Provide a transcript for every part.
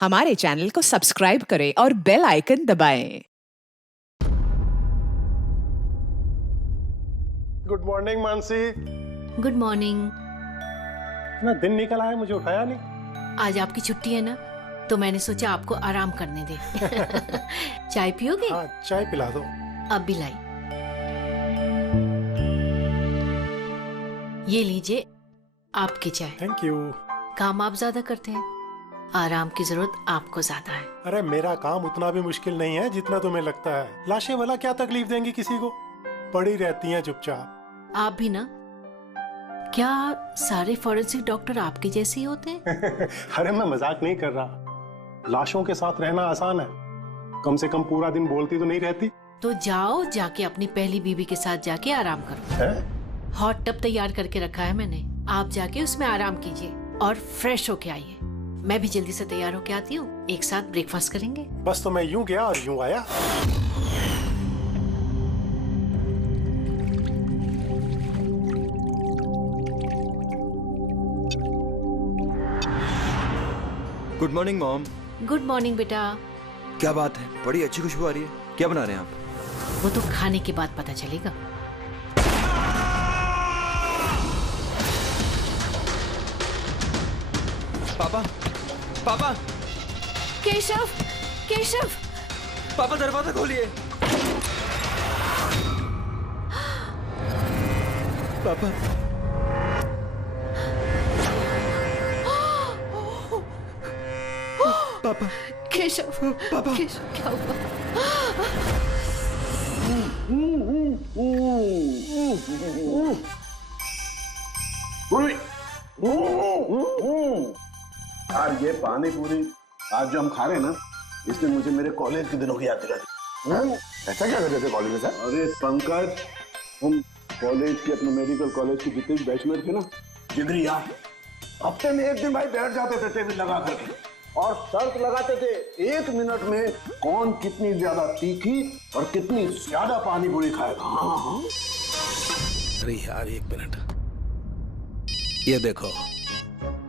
हमारे चैनल को सब्सक्राइब करें और बेल आइकन दबाएं। Good morning Mansi. Good morning. ना दिन निकल आया, मुझे उठाया नहीं। आज आपकी छुट्टी है ना, तो मैंने सोचा आपको आराम करने दे। चाय पियोगे? हाँ, चाय पिला दो। अब भी लाई। ये लीजिए आपकी चाय। Thank you. काम आप ज्यादा करते हैं, आराम की जरूरत आपको ज्यादा है। अरे मेरा काम उतना भी मुश्किल नहीं है जितना तुम्हें लगता है। लाशें भला क्या तकलीफ देंगी किसी को, पड़ी रहती हैं चुपचाप। आप भी ना। क्या सारे फॉरेंसिक डॉक्टर आपके जैसे ही होते हैं? अरे मैं मजाक नहीं कर रहा। लाशों के साथ रहना आसान है, कम से कम पूरा दिन बोलती तो नहीं रहती। तो जाओ, जाके अपनी पहली बीवी के साथ जाके आराम करो। है? हॉट टब तैयार करके रखा है मैंने, आप जाके उसमें आराम कीजिए और फ्रेश होके आइए। मैं भी जल्दी से तैयार होके आती हूँ, एक साथ ब्रेकफास्ट करेंगे। बस तो मैं यूं गया और यूं आया। Good morning mom. Good morning बेटा। क्या बात है, बड़ी अच्छी खुशबू आ रही है। क्या बना रहे हैं आप? वो तो खाने के बाद पता चलेगा। पापा, पापा, केशव, केशव। पापा दरवाजा खोलिए। पापा, पापा, केशव, पापा। केशव क्या हुआ? यार ये पानी पूरी आज जो हम खा रहे हैं ना, इसने मुझे मेरे कॉलेज के दिनों की याद दिला दी। ऐसा क्या कर रहे थे कॉलेज में सर? अरे पंकज, हम कॉलेज के अपने मेडिकल कॉलेज के जितने भी बैचमेट थे ना, जिगरी यार, हफ्ते में एक दिन भाई बैठ जाते थे टेबल लगा करके और शर्त लगाते थे 1 मिनट में कौन कितनी ज्यादा तीखी और कितनी ज्यादा पानी पूरी खाएगा। हाँ हाँ। अरे यार 1 मिनट, ये देखो,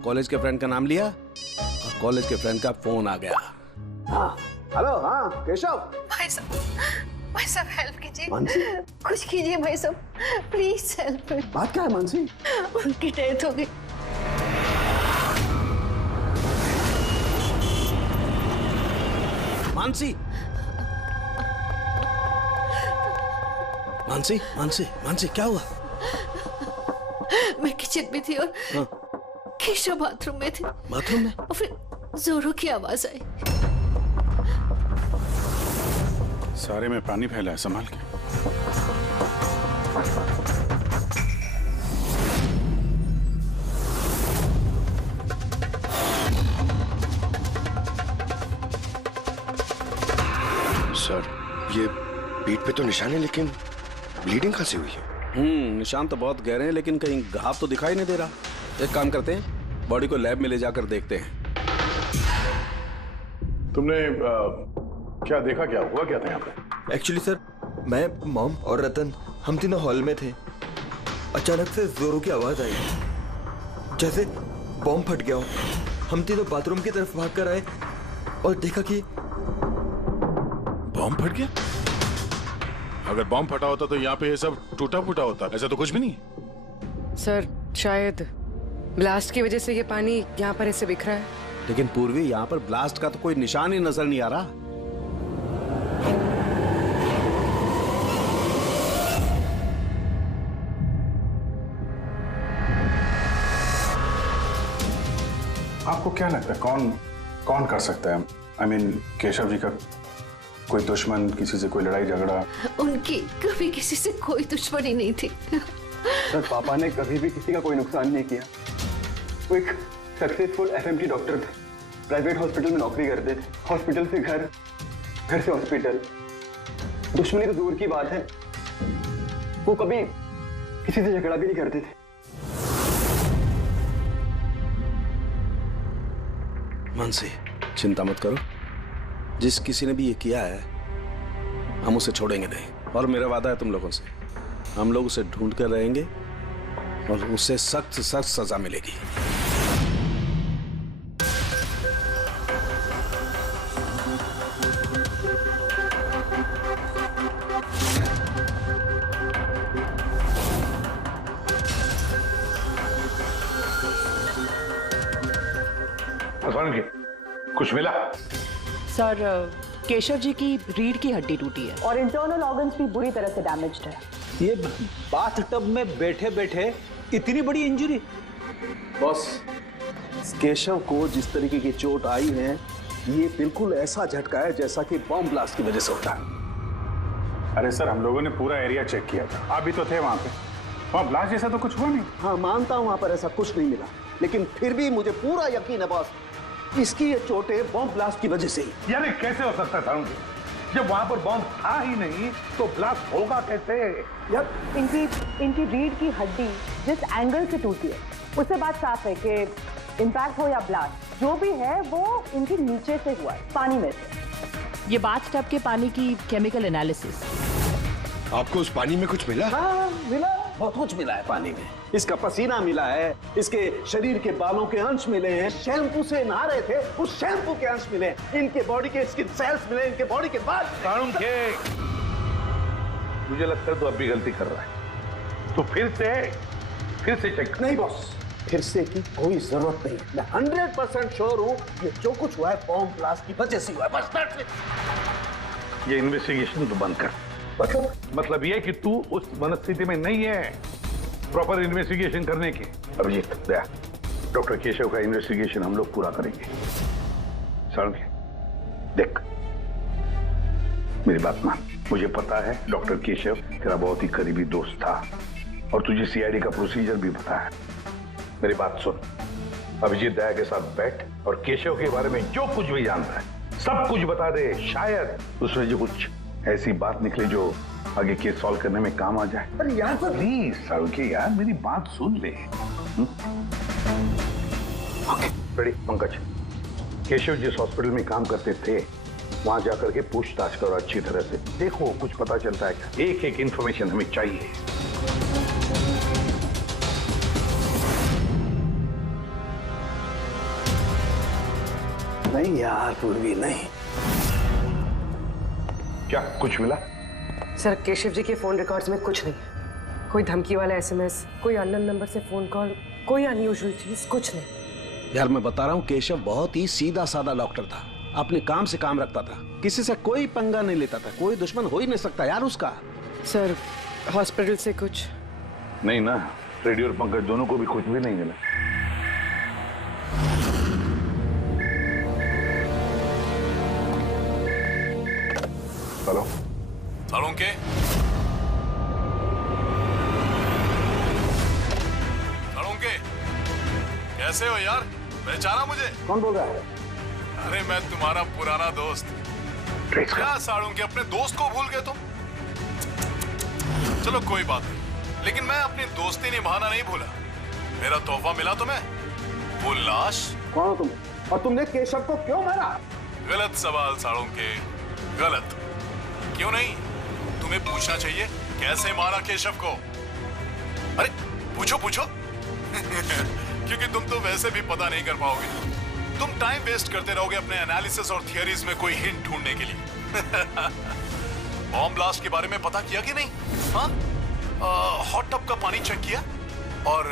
कॉलेज के फ्रेंड का नाम लिया और कॉलेज के फ्रेंड का फोन आ गया। हाँ हेलो। हाँ केशव। भाई साहब हेल्प कीजिए, मानसी, कुछ कीजिए भाई साहब, प्लीज हेल्प। बात क्या है मानसी? उनकी डेथ हो गई। मानसी, मानसी, मानसी, मानसी, क्या हुआ? मैं किचन में थी और केशव बाथरूम में थे। बाथरूम में? और फिर जोरों की आवाज आई। सारे में पानी फैला है, संभाल के। सर, ये पीठ पे तो निशान है, लेकिन ब्लीडिंग कहाँ से हुई है? निशान तो बहुत गहरे हैं, लेकिन कहीं घाव तो दिखाई नहीं दे रहा। एक काम करते हैं, बॉडी को लैब में ले जाकर देखते हैं। तुमने क्या देखा, क्या हुआ, क्या था यहाँ पे? एक्चुअली सर, मैं, मॉम और रतन हम तीनों हॉल में थे। अचानक से जोरों की आवाज आई, जैसे बॉम्ब फट गया हो। हम तीनों बाथरूम की तरफ भाग कर आए और देखा कि बॉम्ब फट गया? अगर बॉम्ब फटा होता तो यहाँ पे ये सब टूटा फूटा होता, ऐसा तो कुछ भी नहीं। सर, शायद ब्लास्ट की वजह से ये पानी यहाँ पर ऐसे बिखरा है। लेकिन पूर्वी, यहाँ पर ब्लास्ट का तो कोई निशान ही नजर नहीं आ रहा। आपको क्या लगता है कौन कर सकता है? I mean, केशव जी का कोई दुश्मन, किसी से कोई लड़ाई झगड़ा? उनकी कभी किसी से कोई दुश्मनी नहीं थी। सर, पापा ने कभी भी किसी का कोई नुकसान नहीं किया। वो एक सक्सेसफुल एफएमटी डॉक्टर थे, प्राइवेट हॉस्पिटल में नौकरी करते थे। हॉस्पिटल से घर, घर से हॉस्पिटल। दुश्मनी तो दूर की बात है, वो कभी किसी से झगड़ा भी नहीं करते थे। मानसी, चिंता मत करो, जिस किसी ने भी ये किया है हम उसे छोड़ेंगे नहीं। और मेरा वादा है तुम लोगों से, हम लोग उसे ढूंढ कर रहेंगे और उसे सख्त से सख्त सजा मिलेगी। कुछ मिला? सर केशव जी की रीढ़ की हड्डी टूटी है और इंटरनल ऑर्गन्स भी बुरी तरह से डैमेज्ड है। ये बाथटब में बैठे बैठे इतनी बड़ी इंजरी? बॉस, केशव को जिस तरीके की चोट आई है ये बिल्कुल ऐसा झटका है जैसा कि बॉम्ब ब्लास्ट की वजह से होता है। अरे सर, हम लोगों ने पूरा एरिया चेक किया था, आप भी तो थे वहां पे। वहां ब्लास्ट जैसा तो कुछ हुआ नहीं। हाँ मानता हूं वहां पर ऐसा कुछ नहीं मिला, लेकिन फिर भी मुझे पूरा यकीन है बॉस, इसकी ये चोटें बॉम्ब ब्लास्ट की वजह से ही। यार कैसे हो सकता था? जब वहां पर बॉम्ब था ही नहीं तो ब्लास्ट होगा कैसे? यार इनकी रीढ़ की हड्डी जिस एंगल से टूटी है उससे बात साफ है कि इम्पैक्ट हो या ब्लास्ट, जो भी है वो इनके नीचे से हुआ है, पानी में से। ये बाथटब के पानी की केमिकल एनालिसिस। आपको उस पानी में कुछ मिला? हाँ मिला, बहुत कुछ मिला है पानी में। इसका पसीना मिला है, इसके शरीर के बालों के अंश मिले हैं, शैम्पू से नहा रहे थे उस शैम्पू के अंश मिले, इनके बॉडी के स्किन सेल्स मिले, इनके बॉडी के बाल। मुझे लगता है तो अब भी गलती कर रहा है, तो फिर से चेक। नहीं बॉस, फिर से की कोई जरूरत नहीं, मैं 100% श्योर हूँ ये जो कुछ हुआ है बॉम्ब ब्लास्ट की वजह से हुआ है, बस। ये इन्वेस्टिगेशन तो बंद कर। मतलब ये कि तू उस मनस्थिति में नहीं है प्रॉपर इन्वेस्टिगेशन करने की। अभिजीत, दया, डॉक्टर केशव का इन्वेस्टिगेशन हम लोग पूरा करेंगे। साळुंखे, देख मेरी बात मान, मुझे पता है डॉक्टर केशव तेरा बहुत ही करीबी दोस्त था और तुझे सीआईडी का प्रोसीजर भी पता है। मेरी बात सुन, अभिजीत दया के साथ बैठ और केशव के बारे में जो कुछ भी जानता है सब कुछ बता दे। शायद उसमें जो कुछ ऐसी बात निकले जो आगे केस सॉल्व करने में काम आ जाए। अरे यार प्लीज साळुंखे यार, मेरी बात सुन ले। Okay ready? पंकज, केशव जिस हॉस्पिटल में काम करते थे वहां जाकर के पूछताछ करो अच्छी तरह से, देखो कुछ पता चलता है क्या। एक एक इंफॉर्मेशन हमें चाहिए। नहीं यार पूर्वी, नहीं। क्या कुछ मिला? सर केशव जी के फोन रिकॉर्ड्स में कुछ नहीं, कोई धमकी वाला एसएमएस, कोई अननोन नंबर से फोन कॉल, कोई अनयूजुअल चीज, कुछ नहीं। यार मैं बता रहा हूँ, केशव बहुत ही सीधा साधा डॉक्टर था, अपने काम से काम रखता था, किसी से कोई पंगा नहीं लेता था, कोई दुश्मन हो ही नहीं सकता यार उसका। सर हॉस्पिटल से कुछ नहीं ना? रेडी और पंकज दोनों को भी कुछ भी नहीं मिला। हेलो साळुंखे, साळुंखे कैसे हो यार? पहचाना मुझे? कौन बोल रहा है? अरे मैं तुम्हारा पुराना दोस्त। क्या साळुंखे, अपने दोस्त को भूल गए तुम? चलो कोई बात नहीं, लेकिन मैं अपनी दोस्ती निभाना नहीं भूला। मेरा तोहफा मिला तुम्हें, वो लाश। कौन हो तुम और तुमने केशव को क्यों मारा? गलत सवाल साळुंखे, गलत। क्यों नहीं? तुम्हें पूछना चाहिए कैसे मारा केशव को। अरे पूछो पूछो। क्योंकि तुम तो वैसे भी पता नहीं कर पाओगे, तुम टाइम वेस्ट करते रहोगे अपने एनालिसिस और थियरीज में कोई हिंट ढूंढने के लिए। बॉम्ब ब्लास्ट के बारे में पता किया कि नहीं? हाँ, हॉट टब का पानी चेक किया और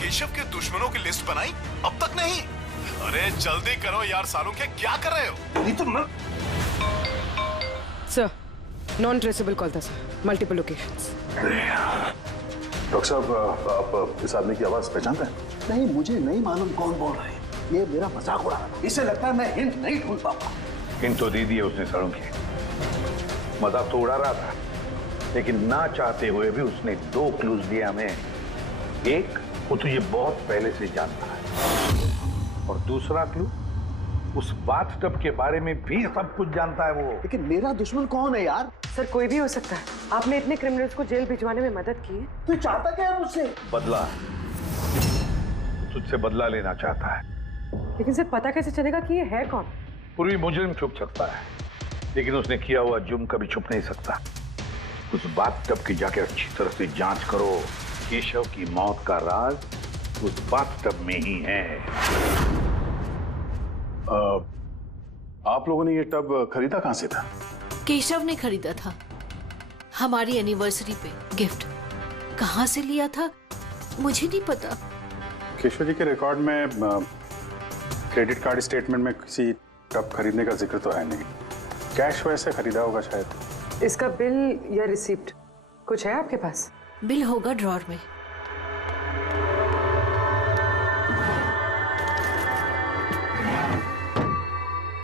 केशव के दुश्मनों की लिस्ट बनाई? अब तक नहीं? अरे जल्दी करो यार साळुंखे, क्या कर रहे हो? सर नॉन ट्रेसेबल कॉल था सर, मल्टीपल लोकेशंस। डॉक्टर साहब, आप इस आदमी की आवाज पहचानते हैं? नहीं, मुझे नहीं मालूम कौन बोल रहा है, ये मेरा मजाक उड़ा रहा है। इसे लगता है मैं हिंट नहीं ढूंढ पाऊंगा। हिंट तो दे दिया उसने साळुंखे, मजाक तो उड़ा रहा था, लेकिन ना चाहते हुए भी उसने 2 क्लूज दिए हमें। एक, वो तुझे बहुत पहले से जानता है, और दूसरा क्लू, उस बाथटब के बारे में भी सब कुछ जानता है वो। लेकिन मेरा दुश्मन कौन है यार? सर कोई भी हो सकता है, आपने इतने क्रिमिनल्स को जेल भिजवाने में मदद की है। तू चाहता क्या है मुझसे? बदला, तुझसे बदला लेना चाहता है। लेकिन सर पता कैसे चलेगा कि ये है कौन? पूर्वी मुजरिम छुप सकता है, लेकिन उसने किया हुआ जुर्म कभी छुप नहीं सकता। उस बाथटब की जाके अच्छी तरह से जांच करो, केशव की मौत का राज उस बाथटब में ही है। आप लोगों ने ये टब खरीदा कहां से था? केशव ने खरीदा था, हमारी एनिवर्सरी पे गिफ्ट। कहां से लिया था मुझे नहीं पता। केशव जी के रिकॉर्ड में क्रेडिट कार्ड स्टेटमेंट में किसी टब खरीदने का जिक्र तो है नहीं। कैश वैसे खरीदा होगा शायद। इसका बिल या रिसिप्ट कुछ है आपके पास? बिल होगा ड्रॉर में।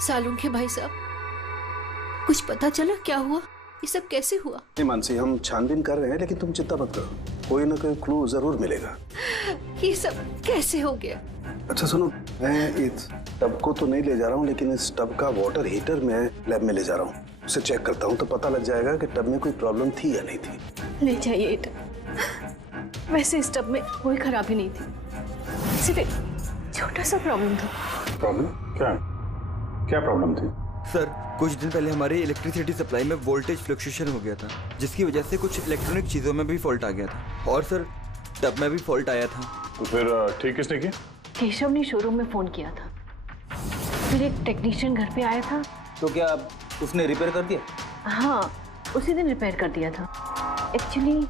सालुंखे भाई साहब, कुछ पता चला क्या हुआ? ये सब कैसे हुआ? नहीं मानसी, हम छानबीन कर रहे हैं, लेकिन तुम चिंता मत करो, कोई ना कोई क्लू जरूर मिलेगा। ये सब कैसे हो गया? अच्छा सुनो, मैं इस टब को तो नहीं ले जा रहा हूँ, लेकिन इस टब का वाटर हीटर मैं लैब में ले जा रहा हूँ। उसे चेक करता हूँ तो पता लग जाएगा कि टब में कोई प्रॉब्लम थी या नहीं थी। ले जाइए टब। वैसे इस टब में कोई खराबी नहीं थी, सिर्फ एक छोटा सा प्रॉब्लम था। प्रॉब्लम क्या? क्या प्रॉब्लम थी? सर, कुछ दिन पहले हमारी इलेक्ट्रिसिटी सप्लाई में वोल्टेज फ्लक्चुएशन हो गया था, जिसकी वजह से कुछ इलेक्ट्रॉनिक चीज़ों में भी फॉल्ट आ गया था। और सर, टब में भी फॉल्ट आया था। तो फिर ठीक किसने किया? केशव ने शोरूम में फोन किया था, फिर एक टेक्नीशियन घर पे आया था। तो क्या उसने रिपेयर कर दिया? हाँ, उसी दिन रिपेयर कर दिया था। एक्चुअली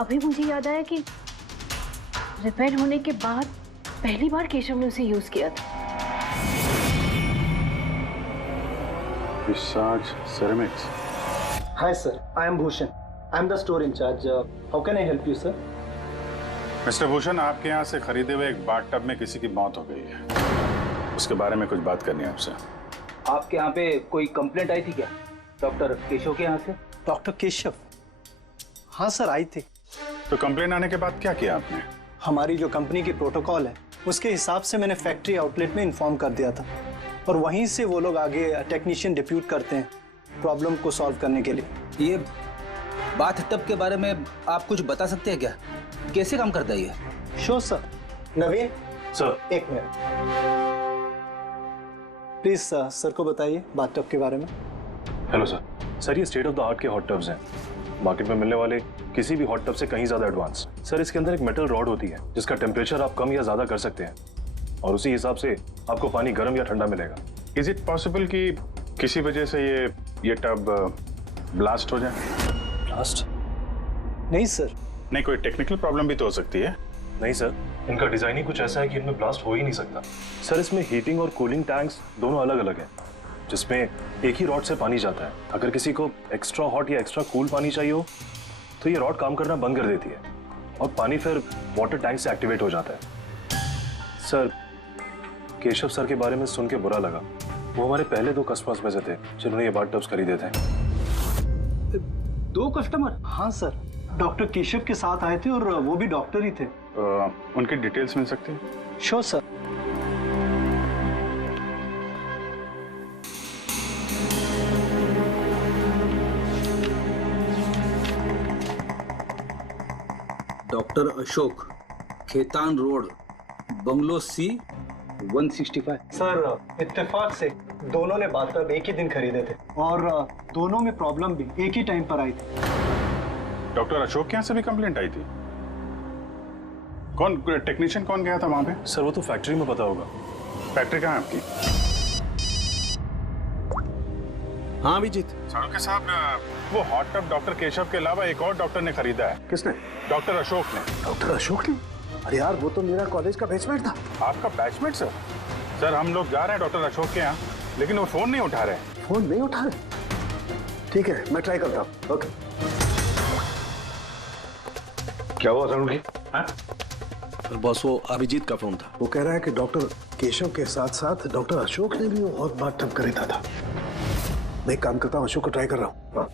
अभी मुझे याद आया कि रिपेयर होने के बाद पहली बार केशव ने उसे यूज किया था। Visage ceramics. Hi sir, I am Bhushan. I am the store in charge. How can I help you sir? Mister Bhushan, आपके यहाँ से खरीदे हुए एक बाथ टब में किसी की मौत हो गई है। उसके बारे में कुछ बात करनी है आपसे। आपके यहाँ पे कोई कंप्लेंट आई थी क्या डॉक्टर केशव के यहाँ से? डॉक्टर केशव? हाँ सर, आई थी। तो कंप्लेंट आने के बाद क्या किया आपने? हमारी जो कंपनी की प्रोटोकॉल है उसके हिसाब से मैंने फैक्ट्री आउटलेट में इन्फॉर्म कर दिया था, और वहीं से वो लोग आगे टेक्नीशियन डिप्यूट करते हैं प्रॉब्लम को सॉल्व करने के लिए। ये बाथ टब के बारे में आप कुछ बता सकते हैं क्या? कैसे काम करता है ये? Sure sir. नवीन सर, एक मिनट प्लीज सर को बताइए बाथ टब के बारे में। Hello sir. सर, ये स्टेट ऑफ द आर्ट के हॉट टब्स हैं, मार्केट में मिलने वाले किसी भी हॉट टब से कहीं ज्यादा एडवांस। सर, इसके अंदर एक मेटल रॉड होती है जिसका टेम्परेचर आप कम या ज्यादा कर सकते हैं, और उसी हिसाब से आपको पानी गर्म या ठंडा मिलेगा। इज इट पॉसिबल कि किसी वजह से ये टब ब्लास्ट हो जाए? ब्लास्ट? नहीं सर। नहीं, कोई टेक्निकल प्रॉब्लम भी तो हो सकती है। नहीं सर, इनका डिजाइन ही कुछ ऐसा है कि इनमें ब्लास्ट हो ही नहीं सकता। सर, इसमें हीटिंग और कूलिंग टैंक्स दोनों अलग अलग हैं, जिसमें एक ही रॉड से पानी जाता है। अगर किसी को एक्स्ट्रा हॉट या एक्स्ट्रा कूल पानी चाहिए हो तो ये रॉड काम करना बंद कर देती है और पानी फिर वाटर टैंक से एक्टिवेट हो जाता है। सर, केशव सर के बारे में सुन के बुरा लगा। वो हमारे पहले 2 कस्टमर्स में से थे जिन्होंने ये बाथ टब्स खरीदे थे। 2 कस्टमर? हाँ सर, डॉक्टर केशव के साथ आए थे और वो भी डॉक्टर ही थे। उनकी डिटेल्स मिल सकती है? Sure sir. Doctor Ashok, Khetan road, bungalow C 165। Sir, इत्तेफाक से दोनों ने बाथटब एक ही दिन खरीदे थे और दोनों में प्रॉब्लम भी एक ही टाइम पर आई थी। डॉक्टर अशोक के यहाँ से भी कंप्लेंट आई थी? कौन टेक्नीशियन कौन गया था वहां पे? सर, वो तो फैक्ट्री में पता होगा। फैक्ट्री कहाँ है आपकी? हाँ अभिजीत। सालुंखे साहब, वो हॉट टब डॉक्टर केशव के अलावा एक और डॉक्टर ने खरीदा है। किसने? डॉक्टर अशोक ने। डॉक्टर अशोक ने? अरे यार, वो तो मेरा कॉलेज का बैचमेट था। आपका बैचमेट? सर, सर हम लोग जा रहे हैं डॉक्टर अशोक के यहाँ, लेकिन वो फोन नहीं उठा रहे। फोन नहीं उठा रहे? ठीक है, मैं ट्राई करता हूँ। ओके। क्या हुआ सालुंखे? बस वो अभिजीत का फोन था। वो कह रहा है कि डॉक्टर केशव के साथ साथ डॉक्टर अशोक ने भी और बाथ टब खरीदा था। मैं एक काम करता हूँ, अशोक को ट्राई कर रहा हूँ। हाँ।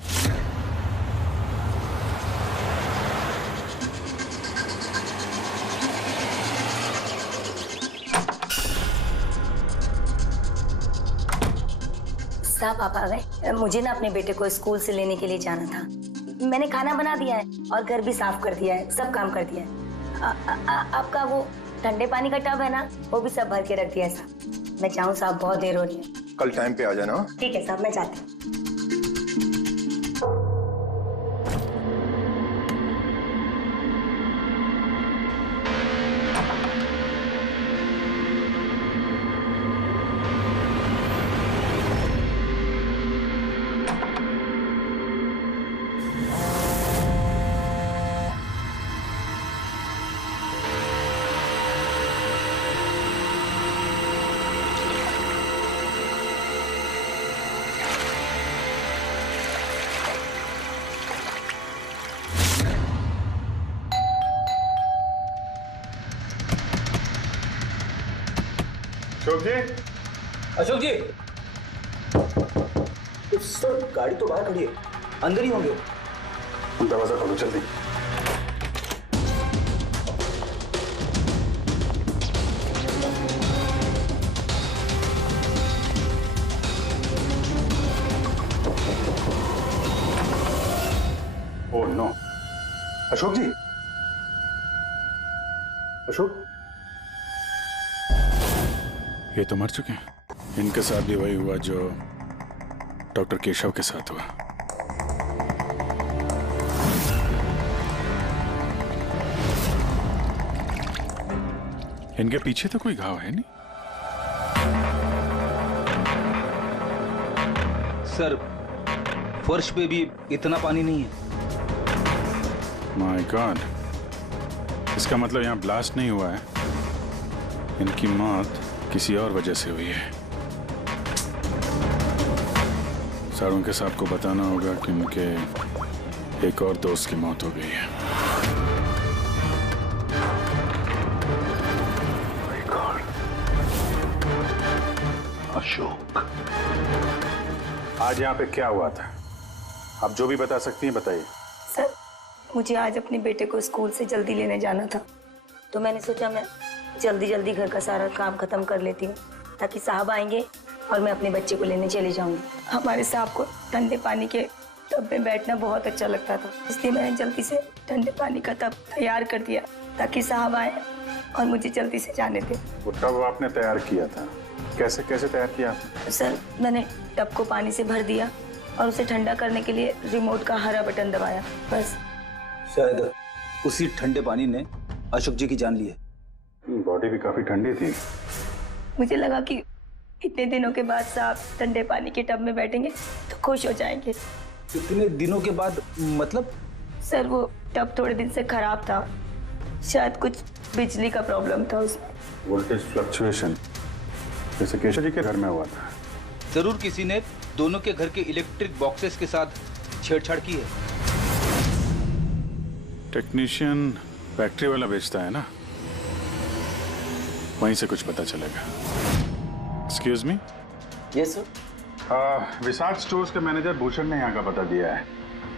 साहब, आप आ गए? मुझे ना अपने बेटे को स्कूल से लेने के लिए जाना था। मैंने खाना बना दिया है और घर भी साफ कर दिया है, सब काम कर दिया है। आपका वो ठंडे पानी का टब है ना, वो भी सब भर के रख दिया है साहब। मैं चाहूँ साहब, बहुत देर हो रही है। कल टाइम पे आ जाना। ठीक है साहब, मैं जाती हूँ। अशोक जी, अशोक जी, सर गाड़ी तो बाहर खड़ी है, अंदर ही होंगे। दरवाजा खोलो जल्दी। ओह नो, अशोक जी, अशोक, ये तो मर चुके हैं। इनके साथ भी वही हुआ जो डॉक्टर केशव के साथ हुआ। इनके पीछे तो कोई घाव है नहीं। सर फर्श पे भी इतना पानी नहीं है। माय गॉड, इसका मतलब यहाँ ब्लास्ट नहीं हुआ है, इनकी मौत किसी और वजह से हुई है। सारों के साहब को बताना होगा कि उनके एक और दोस्त की मौत हो गई है। अशोक, आज यहाँ पे क्या हुआ था? आप जो भी बता सकती हैं बताइए। सर, मुझे आज अपने बेटे को स्कूल से जल्दी लेने जाना था, तो मैंने सोचा मैं जल्दी जल्दी घर का सारा काम खत्म कर लेती हूँ ताकि साहब आएंगे और मैं अपने बच्चे को लेने चली जाऊंगी। हमारे साहब को ठंडे पानी के टब में बैठना बहुत अच्छा लगता था, इसलिए मैंने जल्दी से ठंडे पानी का टब तैयार कर दिया ताकि साहब आए और मुझे जल्दी से जाने दें। वो टब आपने तैयार किया था, कैसे कैसे तैयार किया? सर, मैंने टब को पानी से भर दिया और उसे ठंडा करने के लिए रिमोट का हरा बटन दबाया, बस। शायद उसी ठंडे पानी ने अशोक जी की जान ली है। बॉडी भी काफी ठंडी थी। मुझे लगा कि इतने दिनों के बाद साहब ठंडे पानी के टब में बैठेंगे तो खुश हो जाएंगे। इतने दिनों के बाद मतलब? सर, वो टब थोड़े दिन से खराब था, शायद कुछ बिजली का प्रॉब्लम था उसमें। वोल्टेज फ्लक्चुएशन, जैसे केशव जी के घर में हुआ था। जरूर किसी ने दोनों के घर के इलेक्ट्रिक बॉक्सेस के साथ छेड़छाड़ की है। टेक्नीशियन फैक्ट्री वाला बेचता है ना, वहीं से कुछ पता चलेगा। Excuse me. Yes sir. Vishal stores के मैनेजर भूषण ने यहाँ का पता दिया है।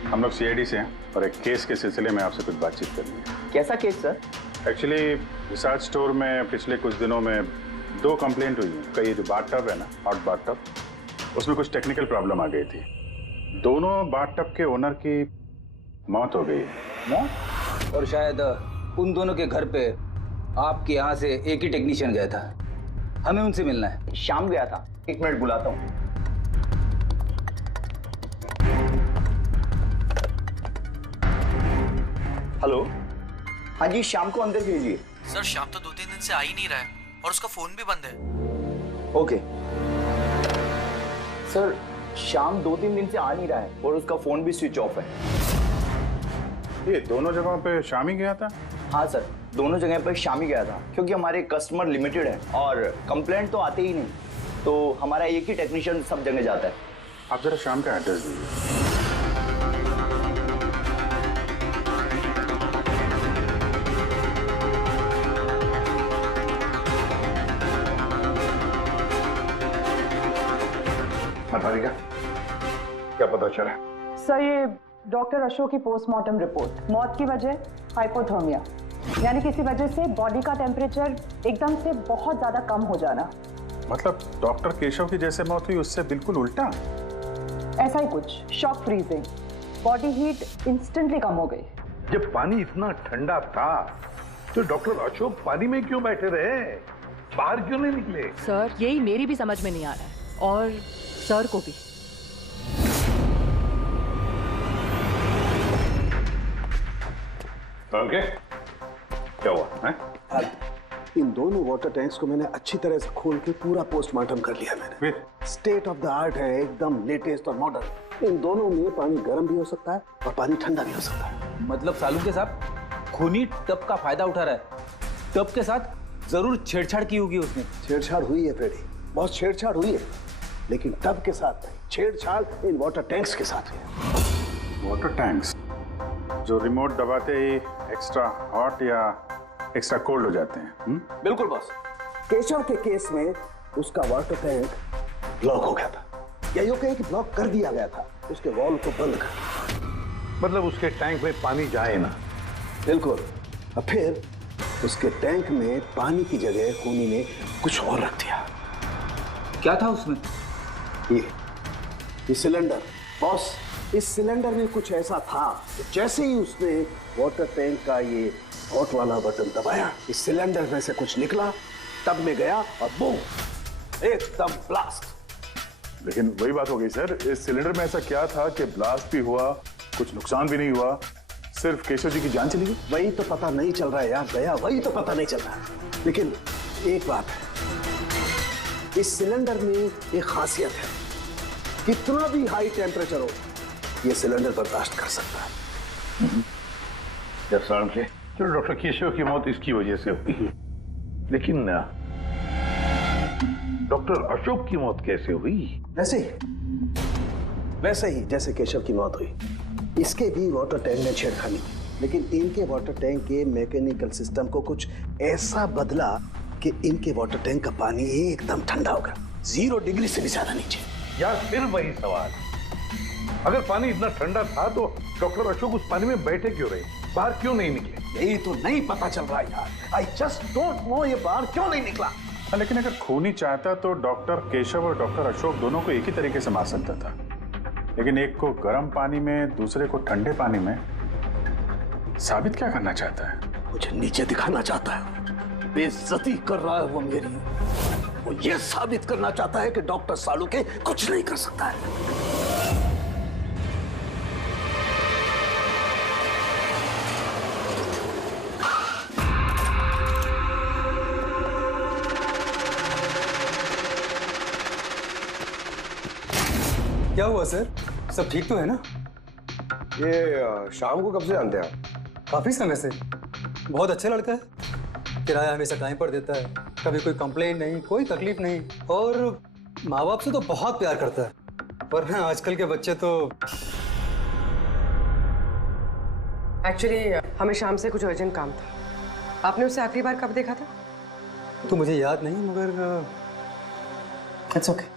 हम लोग सीआईडी से हैं और एक केस के सिलसिले में आपसे कुछ बातचीत करनी है। कैसा केस सर? एक्चुअली विशाल स्टोर में पिछले कुछ दिनों में 2 कंप्लेंट हुई है। कई जो बाथटब है ना, हॉट बाथटब, उसमें कुछ टेक्निकल प्रॉब्लम आ गई थी। दोनों बाथटब के ओनर की मौत हो गई है। मौत? और शायद उन दोनों के घर पे आपके यहाँ से एक ही टेक्नीशियन गया था। हमें उनसे मिलना है। शाम गया था, 1 मिनट बुलाता हूँ। हेलो, हाँ जी, शाम को अंदर भेजिए। सर, शाम तो 2-3 दिन से आ ही नहीं रहा है और उसका फोन भी बंद है। ओके सर, शाम 2-3 दिन से आ नहीं रहा है और उसका फोन भी स्विच ऑफ है। ये दोनों जगहों पे शाम ही गया था? हाँ सर, दोनों जगह पर शाम ही गया था, क्योंकि हमारे कस्टमर लिमिटेड है और कंप्लेंट तो आते ही नहीं, तो हमारा एक ही टेक्नीशियन सब जगह जाता है। आप जरा शाम का एड्रेस दीजिए। बताइएगा क्या पता चला? सर, ये डॉक्टर अशोक की पोस्टमार्टम रिपोर्ट, मौत की वजह हाइपोथर्मिया, यानी किसी वजह से बॉडी का टेम्परेचर एकदम से बहुत ज्यादा कम हो जाना। मतलब डॉक्टर केशव की जैसे मौत हुई उससे बिल्कुल उल्टा? ऐसा ही कुछ, shock freezing, body heat instantly कम हो गई। जब पानी इतना ठंडा था तो डॉक्टर अशोक पानी में क्यों बैठे रहे, बाहर क्यों नहीं निकले? सर, यही मेरी भी समझ में नहीं आ रहा है और सर को भी। ओके, क्या हुआ है? इन दोनों वाटर टैंक्स को मैंने अच्छी तरह से खोल के पूरा पोस्टमार्टम कर लिया मैंने। स्टेट ऑफ द आर्ट है, एकदम लेटेस्ट और मॉडर्न। इन दोनों में पानी गर्म भी हो सकता है और पानी ठंडा भी हो सकता है। मतलब सालू के साथ खूनी टब का फायदा उठा रहा है। टब के साथ जरूर छेड़छाड़ की होगी उसने। छेड़छाड़ हुई है फ्रेडी, बहुत छेड़छाड़ हुई है, लेकिन टब के साथ नहीं, छेड़छाड़ इन वाटर टैंक्स के साथ है। वाटर टैंक्स जो रिमोट दबाते ही एक्स्ट्रा हॉट या एक्स्ट्रा कोल्ड हो जाते हैं। बिल्कुल बॉस। केशव के केस में उसका वाटर टैंक ब्लॉक हो गया था, या यूं कहें कि ब्लॉक कर दिया गया था। उसके वॉल को बंद कर, मतलब उसके टैंक में पानी जाए ना। बिल्कुल। अब फिर उसके टैंक में पानी की जगह खूनी ने कुछ और रख दिया। क्या था उसमें? ये सिलेंडर। बॉस, इस सिलेंडर में कुछ ऐसा था कि जैसे ही उसने वाटर टैंक का ये हॉट वाला बटन दबाया, इस सिलेंडर में से कुछ निकला, टब में गया और बूम, एकदम ब्लास्ट। लेकिन वही बात हो गई सर, इस सिलेंडर में ऐसा क्या था कि ब्लास्ट भी हुआ, कुछ नुकसान भी नहीं हुआ, सिर्फ केशव जी की जान चली गई? वही तो पता नहीं चल रहा है यार दया, वही तो पता नहीं चल रहा है। लेकिन एक बात है, इस सिलेंडर में एक खासियत है, कितना भी हाई टेम्परेचर हो ये सिलेंडर बर्दाश्त कर सकता है। जब सारण के चलो डॉक्टर केशव की मौत इसकी वजह से हुई, लेकिन डॉक्टर अशोक की मौत कैसे हुई? वैसे ही जैसे केशव की मौत हुई, इसके भी वाटर टैंक में छेड़खानी की, लेकिन इनके वाटर टैंक के मैकेनिकल सिस्टम को कुछ ऐसा बदला कि इनके वाटर टैंक का पानी एकदम ठंडा होगा, 0 डिग्री से भी ज्यादा नीचे। यार फिर वही सवाल, अगर पानी इतना ठंडा था तो डॉक्टर अशोक उस पानी में बैठे क्यों रहे, बाहर क्यों नहीं निकले? यही तो नहीं पता चल रहा यार, आई जस्ट डोंट नो ये बाहर क्यों नहीं निकला। लेकिन अगर खूनी चाहता तो डॉक्टर केशव और डॉक्टर अशोक दोनों को एक ही तरीके से मार सकता था, लेकिन एक को गर्म पानी में, दूसरे को ठंडे पानी में। साबित क्या करना चाहता है? मुझे नीचे दिखाना चाहता है, बेइज्जती कर रहा है वो मेरी। वो ये साबित करना चाहता है कि डॉक्टर सालुके कुछ नहीं कर सकता है। क्या हुआ सर? सब ठीक तो है ना? ये शाम को कब से जानते हैं आप? काफी समय से। बहुत अच्छा लड़का है, किराया हमेशा टाइम पर देता है, कभी कोई कंप्लेंट नहीं, कोई तकलीफ नहीं, और माँ बाप से तो बहुत प्यार करता है। पर हाँ, आजकल के बच्चे तो। एक्चुअली हमें शाम से कुछ अर्जेंट काम था। आपने उसे आखिरी बार कब देखा था? तो मुझे याद नहीं, मगर इट्स ओके।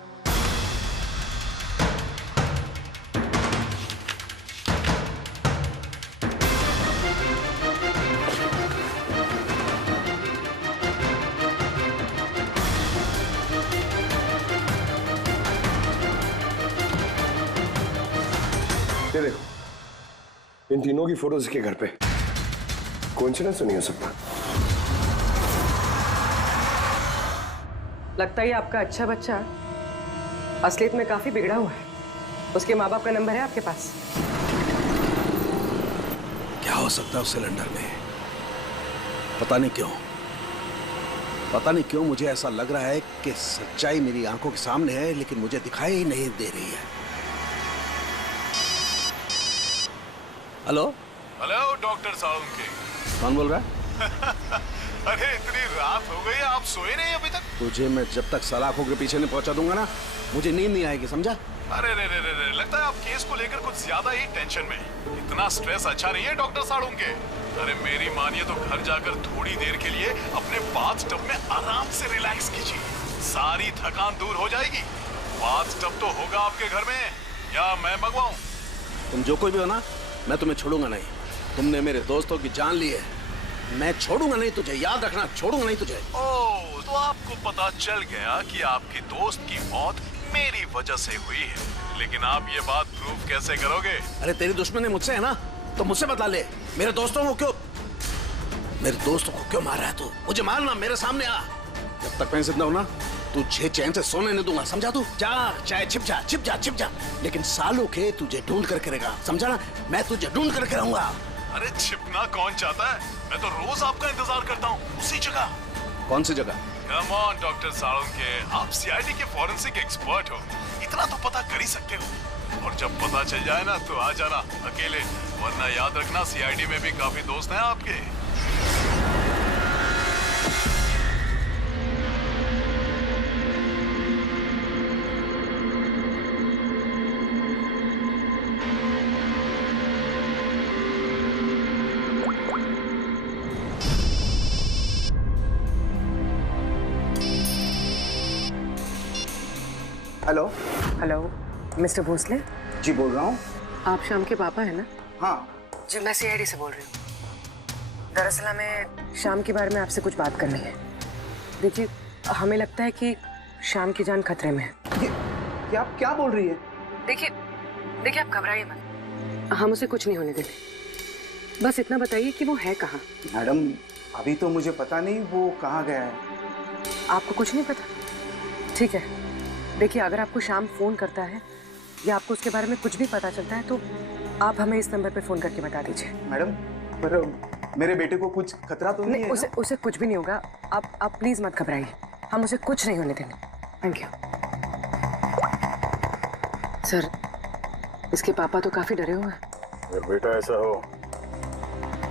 ये देखो, इन तीनों की फोटोज इसके घर पे। कोइंसिडेंस तो नहीं हो सकता। लगता है आपका अच्छा बच्चा असलियत में काफी बिगड़ा हुआ है। उसके माँ बाप का नंबर है आपके पास? क्या हो सकता है उस सिलेंडर में? पता नहीं क्यों मुझे ऐसा लग रहा है कि सच्चाई मेरी आंखों के सामने है, लेकिन मुझे दिखाई नहीं दे रही है। Hello doctor Salunke. कौन बोल रहा है? अरे इतनी रात हो गई, आप सोए नहीं अभी तक? तुझे मैं जब तक सलाखों के पीछे नहीं पहुंचा दूंगा ना, मुझे नींद नहीं आएगी, समझा? अरे रे, लगता है आप केस को लेकर कुछ ज्यादा ही टेंशन में। इतना स्ट्रेस अच्छा नहीं है डॉक्टर सालुंके। अरे मेरी मानिए तो घर जाकर थोड़ी देर के लिए अपने बाथ टब में आराम से रिलैक्स कीजिए, सारी थकान दूर हो जाएगी। बाथ टब तो होगा आपके घर में, या मैं मंगवाऊं? तुम जो कोई भी हो ना, मैं तुम्हें छोड़ूंगा नहीं। तुमने मेरे दोस्तों की जान ली है, मैं छोड़ूंगा नहीं तुझे, याद रखना, छोड़ूंगा नहीं तुझे। ओह, तो आपको पता चल गया कि आपकी दोस्त की मौत मेरी वजह से हुई है, लेकिन आप ये बात प्रूव कैसे करोगे? अरे तेरी दुश्मनी मुझसे है ना, तो मुझसे बता ले। मेरे दोस्तों को क्यों मार रहा है तू? मुझे मारना, मेरे सामने आ। जब तक मैं जिंदा हूं ना, तुझे चैन से सोने नहीं दूंगा, समझा? तू जा, चाहे छिप जा, लेकिन सालों के तुझे ढूंढ करके रहेगा, समझा ना? मैं तुझे ढूंढ करके रहूंगा। अरे छिपना कौन चाहता है? मैं तो रोज आपका इंतजार करता हूँ, उसी जगह। कौन सी जगह? कम ऑन डॉक्टर सालुंके, आप सीआईडी के फॉरेंसिक एक्सपर्ट हो, इतना तो पता कर ही सकते हो। और जब पता चल जाए ना तो आ जाना अकेले, वरना याद रखना सीआईडी में भी काफी दोस्त हैं आपके। हेलो हेलो मिस्टर भोसले, जी बोल रहा हूँ। आप शाम के पापा हैं ना? हाँ जी, मैं सीआईडी से बोल रही हूँ। दरअसल हमें शाम के बारे में आपसे कुछ बात करनी है। देखिए, हमें लगता है कि शाम की जान खतरे में है। ये आप क्या बोल रही है? देखिए आप घबराइए मत, हम उसे कुछ नहीं होने देंगे। बस इतना बताइए कि वो है कहाँ? मैडम अभी तो मुझे पता नहीं वो कहाँ गया है। आपको कुछ नहीं पता? ठीक है, देखिए अगर आपको शाम फोन करता है या आपको उसके बारे में कुछ भी पता चलता है तो आप हमें इस नंबर पे फोन करके बता दीजिए। मैडम पर मेरे बेटे को कुछ खतरा तो नहीं है? उसे कुछ भी नहीं होगा। आप प्लीज मत घबराइए, हम उसे कुछ नहीं होने देंगे। Thank you sir. इसके पापा तो काफी डरे हुए हैं। अगर बेटा ऐसा हो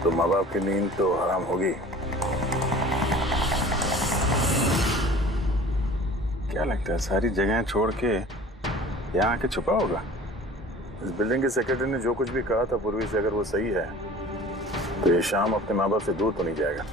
तो माँ बाप की नींद तो हराम होगी। क्या लगता है सारी जगह छोड़ के यहाँ आके छुपा होगा? इस बिल्डिंग के सेक्रेटरी ने जो कुछ भी कहा था पूर्वी से, अगर वो सही है तो ये शाम अपने माँ बाप से दूर तो नहीं जाएगा।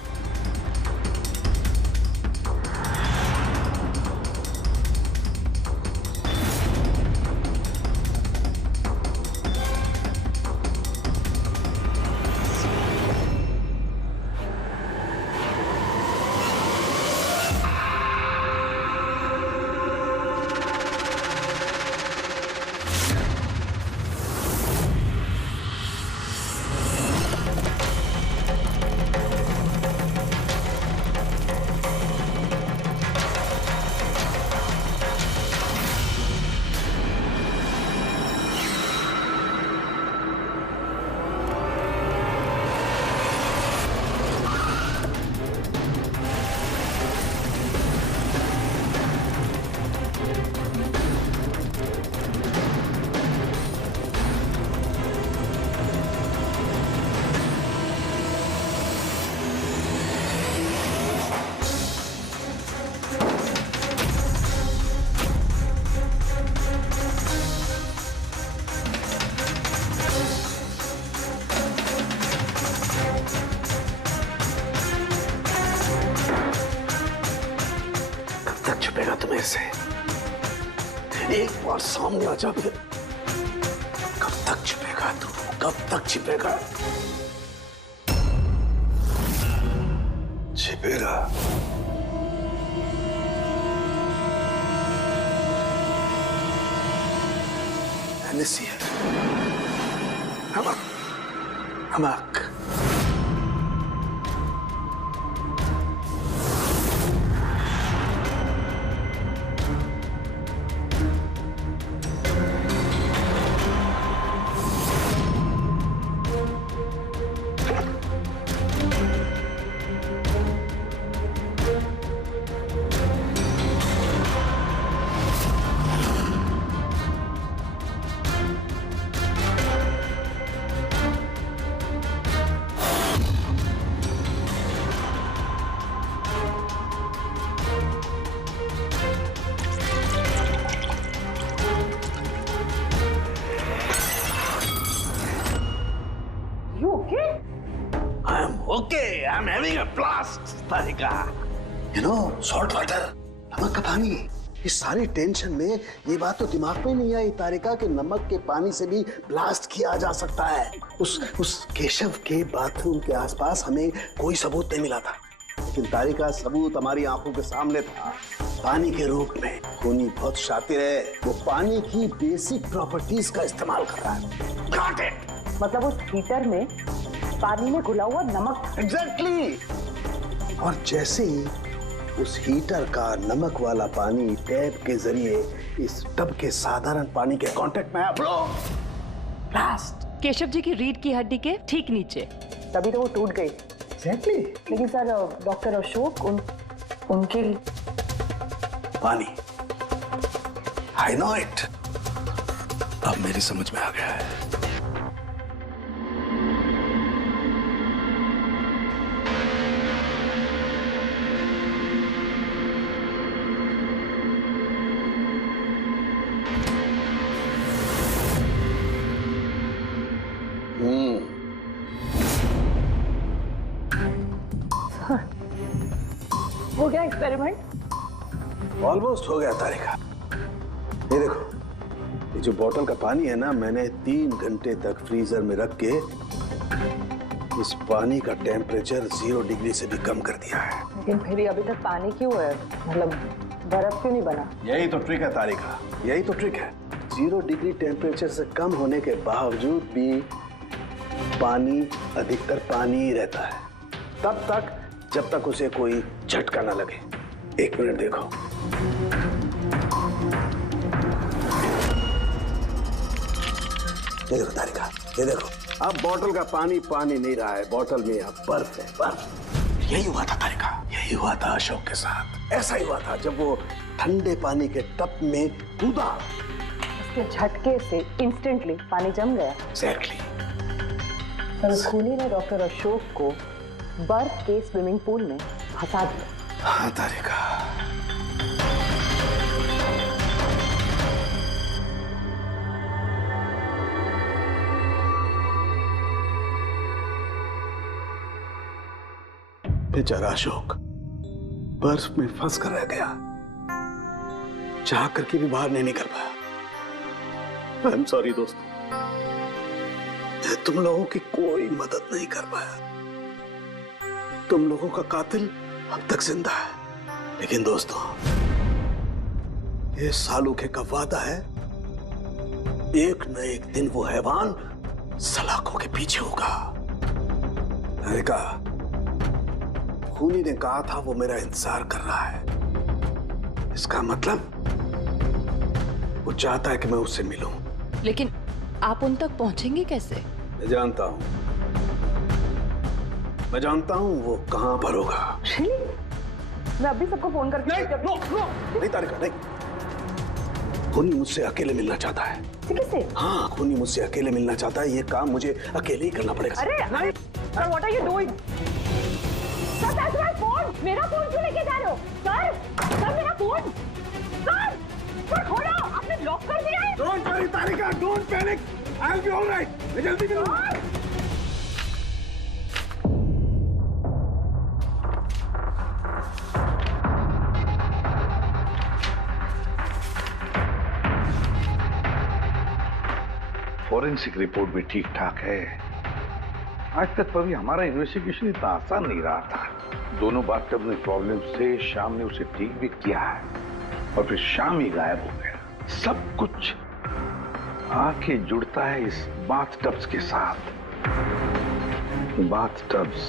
छुपेगा तुम्हें से? एक बार सामने आ जा फिर। कब तक छुपेगा तू? कब तक छिपेगा? छिपेगा। Anicia. Hamak. Okay, I'm having a blast, Tarika. You know, salt water, नमक का पानी। इस सारी टेंशन में ये बात तो दिमाग में नहीं आई तारिका कि नमक के पानी से भी ब्लास्ट किया जा सकता है। उस केशव के बाथरूम के आसपास हमें कोई सबूत नहीं मिला था, लेकिन तारिका सबूत हमारी आंखों के सामने था, पानी के रूप में। खूनी बहुत शातिर है, वो पानी की बेसिक प्रॉपर्टीज का इस्तेमाल कर रहा है। Got it? मतलब उस हीटर में पानी में घुला हुआ नमक। एग्जैक्टली। और जैसे ही उस हीटर का नमक वाला पानी टैप के जरिए इस टब के साधारण पानी के कांटेक्ट में आया, ब्लास्ट। केशव जी की रीढ़ की हड्डी के ठीक नीचे। तभी तो वो टूट गई। एग्जैक्टली। लेकिन सर डॉक्टर अशोक उनके पानी, आई नो इट। अब मेरी समझ में आ गया है। हो गया एक्सपेरिमेंट? ऑलमोस्ट हो गया तारिका। ये देखो, ये जो बोतल का पानी है ना, मैंने 3 घंटे तक फ्रीजर में रख के इस पानी का टेम्परेचर 0 डिग्री से भी कम कर दिया है। लेकिन फिर ये अभी तक पानी क्यों है? मतलब बर्फ क्यों नहीं बना? यही तो ट्रिक है तारिका, यही तो ट्रिक है। 0 डिग्री टेम्परेचर से कम होने के बावजूद भी पानी अधिकतर पानी ही रहता है, तब तक जब तक उसे कोई झटका ना लगे। 1 मिनट देखो, ये देखो तारिका, ये देखो, अब बोतल का पानी पानी नहीं रहा है, बोतल में अब बर्फ है, बर्फ। यही हुआ था तारिका, यही हुआ था अशोक के साथ। ऐसा ही हुआ था जब वो ठंडे पानी के टब में कूदा, उसके झटके से इंस्टेंटली पानी जम गया। एग्जैक्टली। खूनी ने डॉक्टर अशोक को बर्फ के स्विमिंग पूल में फंसा दिया। हाँ तारिका, बेचारा अशोक बर्फ में फंस कर रह गया, चाह करके भी बाहर नहीं निकल पाया। आई एम सॉरी दोस्तों, मैं तुम लोगों की कोई मदद नहीं कर पाया। तुम लोगों का कातिल अब तक जिंदा है, लेकिन दोस्तों ये सालूखे का वादा है, एक न एक दिन वो हैवान सलाखों के पीछे होगा। मैंने कहा, खूनी ने कहा था वो मेरा इंतजार कर रहा है, इसका मतलब वो चाहता है कि मैं उससे मिलूं। लेकिन आप उन तक पहुंचेंगे कैसे? मैं जानता हूं, मैं जानता हूं वो कहां पर होगा। मैं अभी सबको फोन करके नहीं तारिका, नहीं। खूनी मुझसे अकेले मिलना चाहता है। किससे? हाँ, खूनी मुझसे अकेले मिलना चाहता है, ये काम मुझे अकेले ही करना पड़ेगा। अरे नहीं, what are you doing? Sir, that's my phone. मेरा फोन क्यों लेके जा रहे हो? सर मेरा फोन। सर खोलो, आपने लॉक कर दिया है। Don't worry Tarika, don't panic, I will be alright. मैं जल्दी मिलूंगा। फॉरेंसिक रिपोर्ट भी ठीक ठाक है। आज तक कभी हमारा इन्वेस्टिगेशन इतना आसान नहीं रहा था। दोनों बाथटब में प्रॉब्लम से शाम ने उसे ठीक भी किया है और फिर शाम ही गायब हो गया। सब कुछ आके जुड़ता है इस बाथटब्स के साथ। बाथटब्स,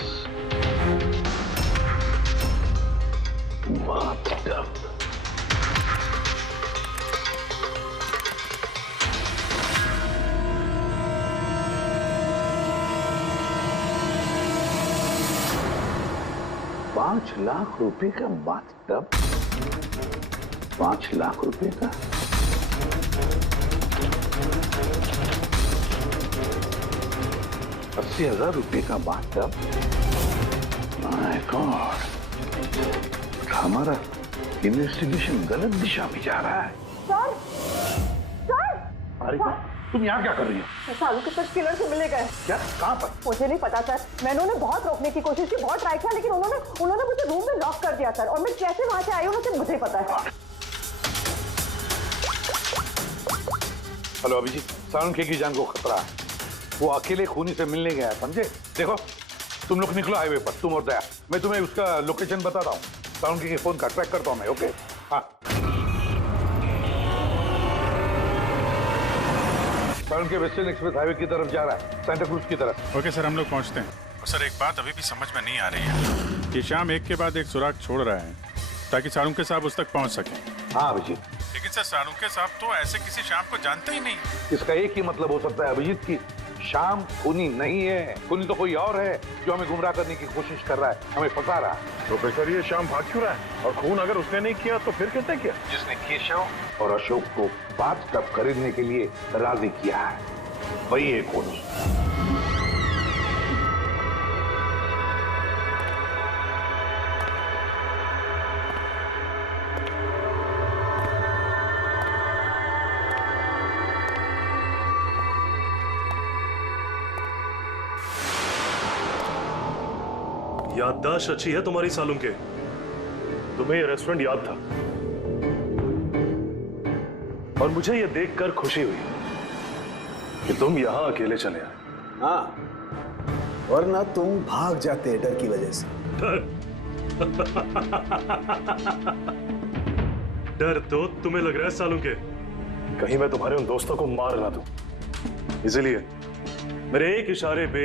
बाथटब। ₹5,00,000 का बाथटब, 5 लाख रुपए का। ₹80,000 का बाथटब। माय गॉड, हमारा इन्वेस्टिगेशन गलत दिशा में जा रहा है। सर, तुम यहाँ क्या कर रही हो? सालू के साथ किलर से मिले गए। क्या? कहाँ पर? मुझे नहीं पता सर, मैंने उन्हें बहुत रोकने की कोशिश की, बहुत ट्राई किया, लेकिन उन्होंने मुझे रूम में लॉक कर दिया सर, और मैं कैसे वहां से आई हूँ मुझे मुझे पता है। हेलो अभिजीत, सालुंखे की जान को खतरा है। वो अकेले खूनी से मिलने गया है, समझे? देखो तुम लोग निकलो हाईवे पर, तुम और दया। मैं तुम्हें उसका लोकेशन बताता हूँ। सालुंखे के फोन का ट्रैक करता हूँ मैं। ओके? हाँ, सालुंखे वेस्टर्न एक्सप्रेस हाईवे की तरफ जा रहा है, सेंटा क्रूज की तरफ। ओके सर, हम लोग पहुंचते हैं। और सर एक बात अभी भी समझ में नहीं आ रही है कि शाम एक के बाद एक सुराग छोड़ रहा है ताकि सालुंखे साहब उस तक पहुंच सकें। हाँ अभिजीत, लेकिन सर सालुंखे साहब तो ऐसे किसी शाम को जानते ही नहीं। इसका एक ही मतलब हो सकता है अभिजीत की शाम खूनी नहीं है, खूनी तो कोई और है जो हमें गुमराह करने की कोशिश कर रहा है, हमें फंसा रहा है। प्रोफेसर ये शाम भाग क्यों रहा है? और खून अगर उसने नहीं किया तो फिर किसने किया? जिसने केशव और अशोक को बाथटब खरीदने के लिए राजी किया है, वही है खूनी। याददाश्त अच्छी है तुम्हारी सालुंखे। तुम्हें ये रेस्टोरेंट याद था और मुझे ये देखकर खुशी हुई कि तुम यहां अकेले चले आए। हाँ, वरना तुम भाग जाते डर की वजह से। डर तो तुम्हें लग रहा है सालों के, कहीं मैं तुम्हारे उन दोस्तों को मार ना दूं, इसलिए मेरे एक इशारे पे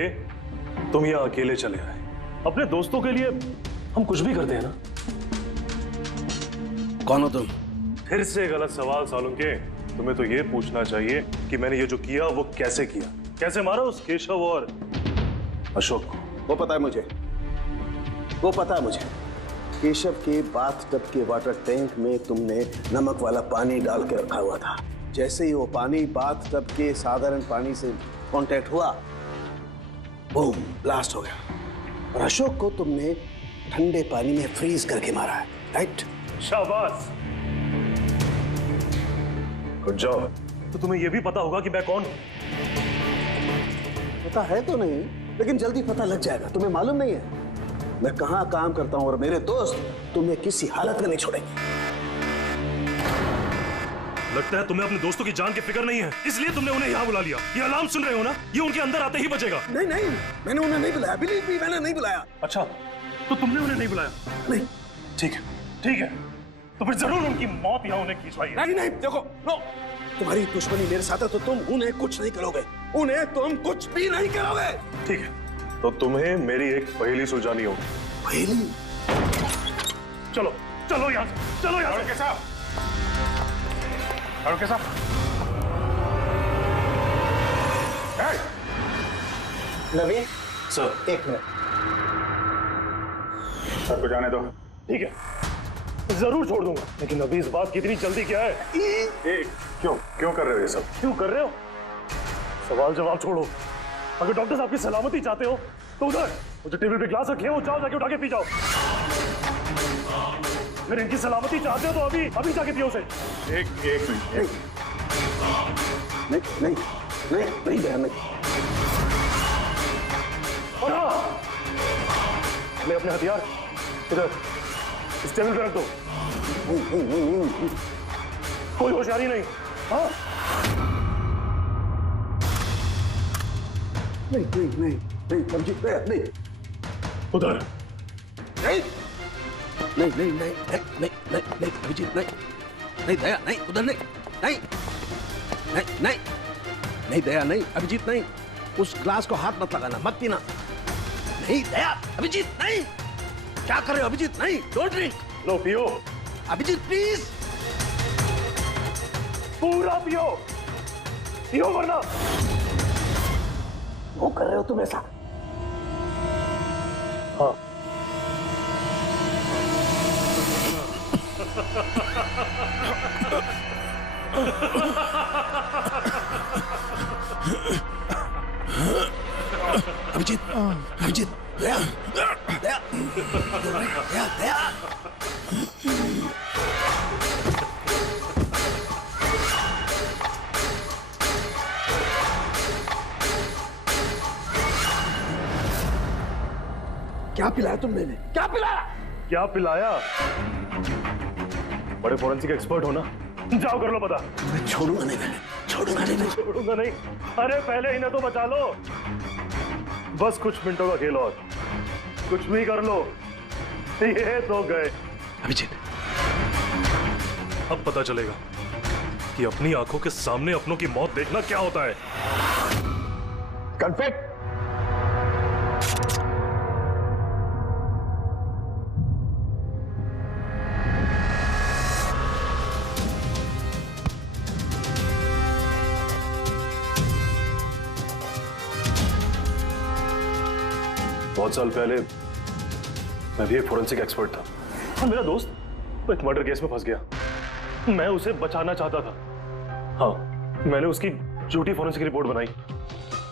तुम यहां अकेले चले आए। अपने दोस्तों के लिए हम कुछ भी करते हैं ना। कौन हो तुम? फिर से गलत सवाल सालों के। तुम्हें तो ये पूछना चाहिए कि मैंने ये जो किया वो कैसे किया, कैसे मारा उस केशव और अशोक को। वो पता है मुझे, वो पता है मुझे। केशव के बाथटब के वाटर टैंक में तुमने नमक वाला पानी डाल के रखा हुआ था। जैसे ही वो पानी बाथटब के साधारण पानी से कांटेक्ट हुआ, बूम, ब्लास्ट हो गया। और अशोक को तुमने ठंडे पानी में फ्रीज करके मारा है, राइट? शाबाश। Good job. तो तुम्हें यह भी पता होगा कि मैं कौन हूं? पता है तो नहीं, लेकिन जल्दी पता लग जाएगा। तुम्हें मालूम नहीं है मैं कहां काम करता हूं, और मेरे दोस्त तुम्हें किसी हालत में नहीं छोड़ेंगे। लगता है तुम्हें अपने दोस्तों की जान की फिक्र नहीं है, इसलिए तुमने उन्हें यहाँ बुला लिया। ये अलार्म सुन रहे हो ना, ये उनके अंदर आते ही बजेगा। नहीं नहीं, मैंने उन्हें नहीं बुलाया, बिलीव मी, मैंने नहीं बुलाया। अच्छा, तो तुमने उन्हें नहीं बुलाया? नहीं। ठीक है, ठीक है, तो फिर जरूर उनकी मौत यहाँ उन्हें खिंचवाई है। नहीं नहीं, देखो, नो, तुम्हारी दुश्मनी मेरे साथ है तो तुम उन्हें कुछ नहीं करोगे, उन्हें तुम कुछ भी नहीं करोगे। ठीक है, तो तुम्हें मेरी एक पहेली सुलझानी होगी। पहेली? चलो चलो यहाँ से, चलो यहाँ से। साहब, नवीन सर, एक मिनट। सर को जाने दो। ठीक है, जरूर छोड़ दूंगा, लेकिन अभी इस बात की इतनी जल्दी क्या है? क्यों कर रहे हो ये सब? क्यों कर रहे हो? सवाल जवाब छोड़ो। अगर डॉक्टर साहब की सलामती चाहते हो तो उधर वो जो टेबल पे ग्लास रखे हो, जाओ जाके उठा के पी जाओ। अगर इनकी सलामती चाहते हो तो अभी जाके पियो उसे। एक मिनट। नहीं नहीं नहीं नहीं बहन, नहीं। और हाँ, ले अपने हथियार इधर इस टेबल पे रख दो। कोई होशियारी नहीं। हाँ, नहीं नहीं नहीं नहीं, अभिजीत नहीं, उधर नहीं नहीं नहीं नहीं नहीं नहीं नहीं, अभिजीत नहीं नहीं, दया नहीं, उधर नहीं नहीं नहीं नहीं नहीं, दया नहीं, अभिजीत नहीं, उस ग्लास को हाथ मत लगाना, मत पीना। नहीं दया, अभिजीत नहीं, क्या कर रहे हो अभिजीत? नहीं, डोंट ड्रिंक। लो पियो अभिजीत, प्लीज। पूरा पियो, पियो वरना। वो कर रहे हो तुम ऐसा? हाँ। अभिजीत, अभिजीत, दया, दया, दया, दया। क्या पिलाया तुमने? क्या पिलाया? क्या पिलाया? बड़े फोरेंसिक एक्सपर्ट हो ना, जाओ कर लो पता। मैं छोड़ूंगा नहीं, मैं छोड़ूंगा नहीं, छोड़ूंगा नहीं। अरे पहले इन्हें तो बचा लो, बस कुछ मिनटों का खेल और, कुछ भी कर लो। ये तो गए। अभिजीत, अब पता चलेगा कि अपनी आंखों के सामने अपनों की मौत देखना क्या होता है। कन्फेक्ट। बहुत साल पहले मैं भी एक फोरेंसिक एक्सपर्ट था, और मेरा दोस्त तो एक मर्डर केस में फंस गया। मैं उसे बचाना चाहता था। हाँ, मैंने उसकी झूठी फोरेंसिक रिपोर्ट बनाई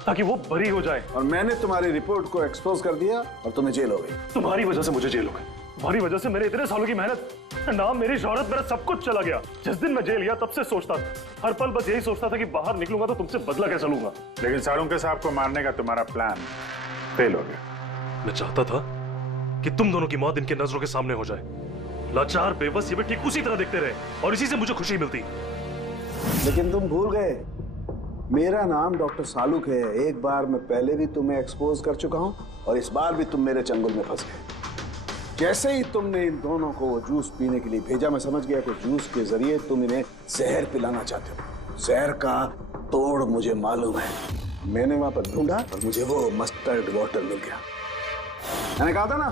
ताकि वो बरी हो जाए। और मैंने तुम्हारी रिपोर्ट को एक्सपोज कर दिया और तुम्हें जेल हो गई। तुम्हारी वजह से मुझे जेल हो गई। तुम्हारी वजह से मेरे इतने सालों की मेहनत, नाम, मेरी शोहरत, मेरा सब कुछ चला गया। जिस दिन मैं जेल गया तब से सोचता था, हर पल बस यही सोचता था कि बाहर निकलूंगा तो तुमसे बदला कैसे लूंगा। लेकिन साळुंके साहब को मारने का तुम्हारा प्लान फेल हो गया। मैं चाहता था कि तुम दोनों की मौत इनके नजरों के सामने हो जाए। लाचार बेबस ये भी ठीक उसी तरह देखते रहे और इसी से मुझे खुशी मिलती। लेकिन तुम भूल गए, मेरा नाम डॉक्टर सालुक है। एक बार मैं पहले भी तुम्हें एक्सपोज कर चुका हूं और इस बार भी तुम मेरे चंगुल में फंस गए। जैसे ही तुमने इन दोनों को जूस पीने के लिए भेजा, मैं समझ गया कि जूस के जरिए तुम इन्हें जहर पिलाना चाहते हो। जहर का तोड़ मुझे मालूम है। मैंने वहां पर ढूंढा और मुझे वो मस्टर्ड वाटर मिल गया। मैंने कहा था ना,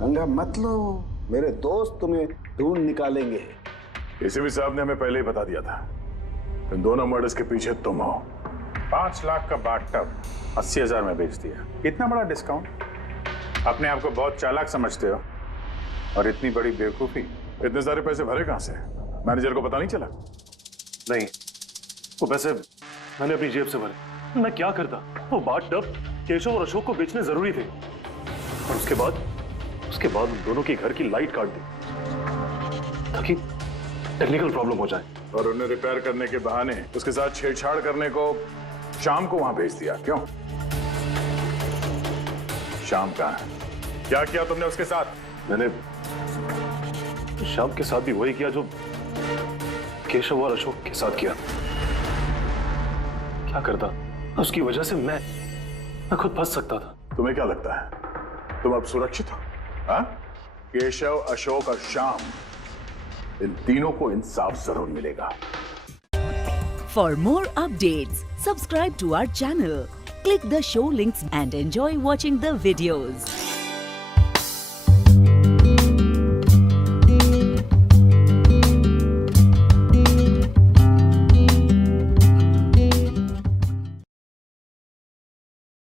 पंगा मत लो, मेरे दोस्त तुम्हें ढूंढ निकालेंगे। एसीपी साहब ने हमें पहले ही बता दिया था, इन दोनों मर्डर्स के पीछे तुम हो। 5 लाख का बाथटब 80,000 में बेच दिया। इतना बड़ा डिस्काउंट? अपने आप को बहुत चालाक समझते हो और इतनी बड़ी बेवकूफी। इतने सारे पैसे भरे कहां से? मैनेजर को पता नहीं चला? नहीं, वो पैसे मैंने अपनी जेब से भरे। मैं क्या करता? वो बाथटब केशव और अशोक को बेचने जरूरी थे और उसके बाद उन दोनों के घर की लाइट काट दी ताकि टेक्निकल प्रॉब्लम हो जाए। और उन्हें रिपेयर करने के बहाने उसके साथ छेड़छाड़ करने को शाम को वहां भेज दिया। क्यों? शाम कहां है? क्या किया तुमने उसके साथ? मैंने शाम के साथ भी वही किया जो केशव और अशोक के साथ किया। क्या करता? उसकी वजह से मैं खुद फंस सकता था। तुम्हें क्या लगता है तुम अब सुरक्षित हो? हाँ? केशव, अशोक और श्याम, इन तीनों को इंसाफ जरूर मिलेगा। For more updates, subscribe to our channel, click the show links and enjoy watching the videos.